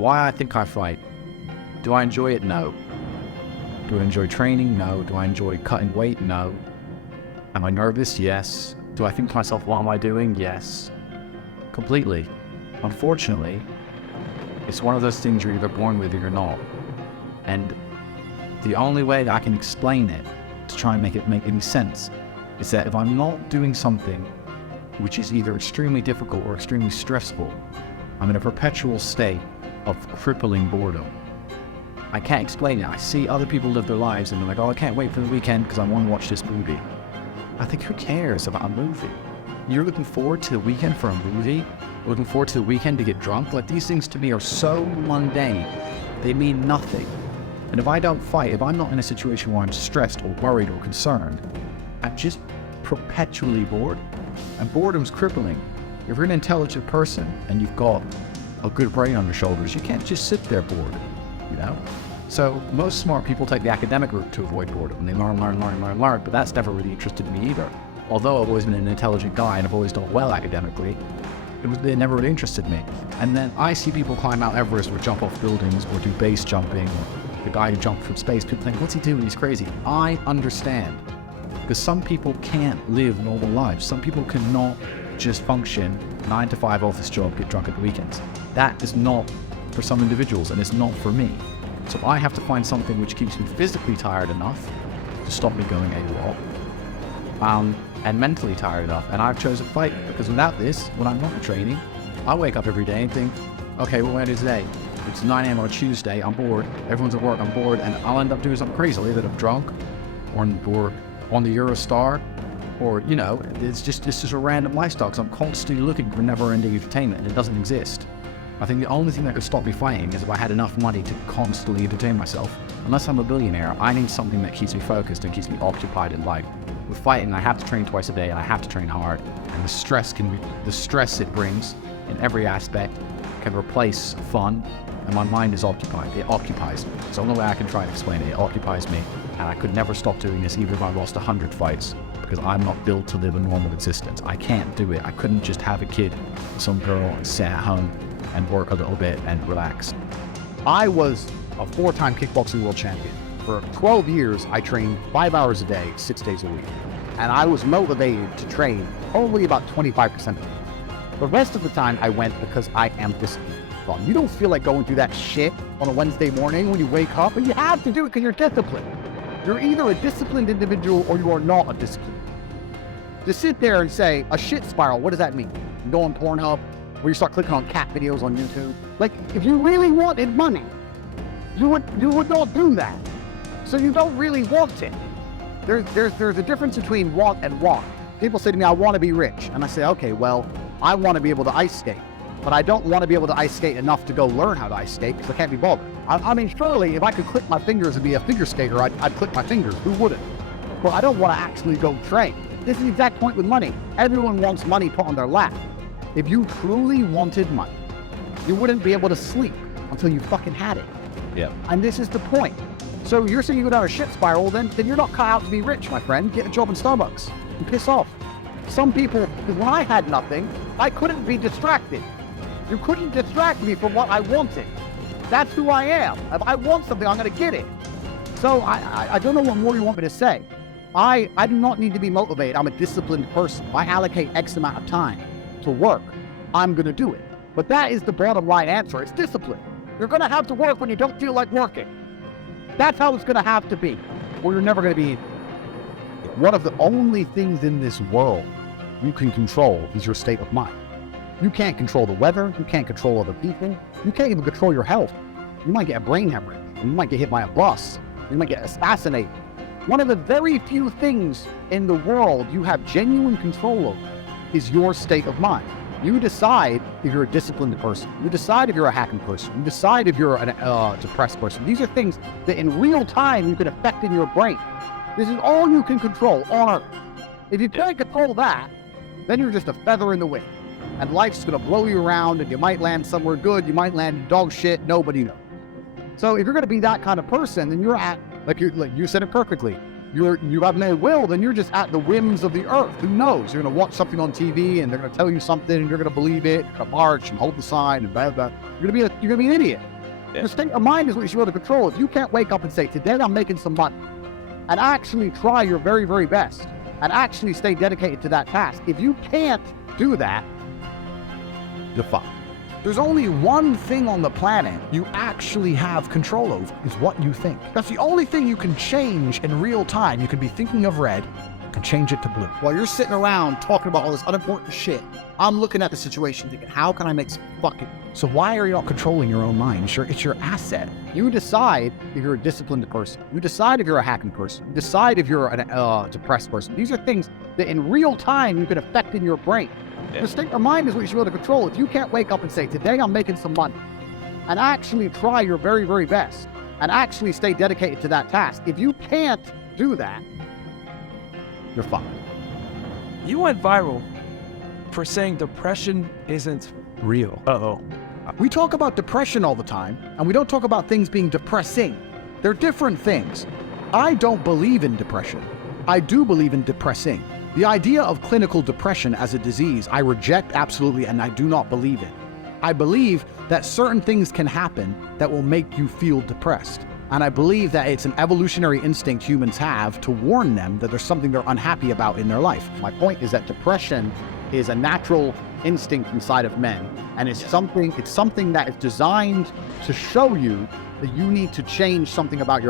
Why I think I fight. Do I enjoy it? No. Do I enjoy training? No. Do I enjoy cutting weight? No. Am I nervous? Yes. Do I think to myself, what am I doing? Yes. Completely. Unfortunately, it's one of those things you're either born with or you're not. And the only way that I can explain it, to try and make it make any sense, is that if I'm not doing something which is either extremely difficult or extremely stressful, I'm in a perpetual state of crippling boredom. I can't explain it. I see other people live their lives and they're like, oh, I can't wait for the weekend because I want to watch this movie. I think, who cares about a movie? You're looking forward to the weekend for a movie? Looking forward to the weekend to get drunk? Like, these things to me are so mundane. They mean nothing. And if I don't fight, if I'm not in a situation where I'm stressed or worried or concerned, I'm just perpetually bored. And boredom's crippling. If you're an intelligent person and you've got a good brain on your shoulders, you can't just sit there bored, you know? So most smart people take the academic route to avoid boredom. They learn, but that's never really interested me either. Although I've always been an intelligent guy and I've always done well academically, it never really interested me. And then I see people climb Mount Everest or jump off buildings or do base jumping, or the guy who jumped from space. People think, what's he doing? He's crazy. I understand. Because some people can't live normal lives. Some people cannot just function 9 to 5 office job, get drunk at the weekends. That is not for some individuals, and it's not for me. So I have to find something which keeps me physically tired enough to stop me going AWOL, and mentally tired enough. And I've chosen fight, because without this, when I'm not training, I wake up every day and think, okay, what is today? It's 9 a.m. on a Tuesday, I'm bored, everyone's at work, I'm bored, and I'll end up doing something crazy. I'll either I'm drunk, or on the Eurostar, or, you know, it's just a random lifestyle, because I'm constantly looking for never-ending entertainment, and it doesn't exist. I think the only thing that could stop me fighting is if I had enough money to constantly entertain myself. Unless I'm a billionaire, I need something that keeps me focused and keeps me occupied in life. With fighting, I have to train twice a day, and I have to train hard, and the stress it brings in every aspect can replace fun, and my mind is occupied. It occupies me. It's the only way I can try and explain it. It occupies me, and I could never stop doing this even if I lost 100 fights, because I'm not built to live a normal existence. I can't do it. I couldn't just have a kid, some girl, and sit at home and work a little bit and relax. I was a 4-time kickboxing world champion. For 12 years, I trained 5 hours a day, 6 days a week. And I was motivated to train only about 25% of it. The rest of the time I went because I am disciplined. Well, you don't feel like going through that shit on a Wednesday morning when you wake up, and you have to do it because you're disciplined. You're either a disciplined individual or you are not a disciplined. To sit there and say, a shit spiral, what does that mean? You go on Pornhub, where you start clicking on cat videos on YouTube. Like, if you really wanted money, you would not do that. So you don't really want it. There's a difference between want and want. People say to me, I want to be rich. And I say, okay, well, I want to be able to ice skate. But I don't want to be able to ice skate enough to go learn how to ice skate because I can't be bothered. I mean, surely if I could click my fingers and be a figure skater, I'd click my fingers. Who wouldn't? Well, I don't want to actually go train. This is the exact point with money. Everyone wants money put on their lap. If you truly wanted money, you wouldn't be able to sleep until you fucking had it. Yeah. And this is the point. So you're saying you go down a shit spiral, then you're not cut out to be rich, my friend. Get a job in Starbucks and piss off. Some people, because when I had nothing, I couldn't be distracted. You couldn't distract me from what I wanted. That's who I am. If I want something, I'm going to get it. So I don't know what more you want me to say. I do not need to be motivated. I'm a disciplined person. If I allocate X amount of time to work, I'm going to do it. But that is the bottom line answer. It's discipline. You're going to have to work when you don't feel like working. That's how it's going to have to be, or you're never going to be. One of the only things in this world you can control is your state of mind. You can't control the weather. You can't control other people. You can't even control your health. You might get a brain hemorrhage. You might get hit by a bus. You might get assassinated. One of the very few things in the world you have genuine control over is your state of mind. You decide if you're a disciplined person. You decide if you're a happy person. You decide if you're a depressed person. These are things that in real time you can affect in your brain. This is all you can control on Earth. If you can't control that, then you're just a feather in the wind. And life's gonna blow you around, and you might land somewhere good, you might land in dog shit, nobody knows. So if you're gonna be that kind of person, then you're at, like you said it perfectly, you have no will, then you're just at the whims of the earth. Who knows? You're going to watch something on TV and they're going to tell you something and you're going to believe it. You're going to march and hold the sign and blah, blah. You're going to be an idiot. Yeah. The state of mind is what you should be able to control. If you can't wake up and say, today I'm making some money, and actually try your very, very best, and actually stay dedicated to that task. If you can't do that, you're fucked. There's only one thing on the planet you actually have control over, is what you think. That's the only thing you can change in real time. You can be thinking of red and change it to blue. While you're sitting around talking about all this unimportant shit, I'm looking at the situation thinking, how can I make some fucking... So why are you not controlling your own mind? Sure, it's your asset. You decide if you're a disciplined person. You decide if you're a hacking person. You decide if you're a depressed person. These are things that in real time you can affect in your brain. Yeah. The state of mind is what you should be able to control. If you can't wake up and say, today I'm making some money, and actually try your very, very best, and actually stay dedicated to that task, if you can't do that, you're fucked. You went viral for saying depression isn't real. Uh-oh. We talk about depression all the time, and we don't talk about things being depressing. They're different things. I don't believe in depression. I do believe in depressing. The idea of clinical depression as a disease, I reject absolutely, and I do not believe in. I believe that certain things can happen that will make you feel depressed. And I believe that it's an evolutionary instinct humans have to warn them that there's something they're unhappy about in their life. My point is that depression is a natural instinct inside of men, and it's something that is designed to show you that you need to change something about your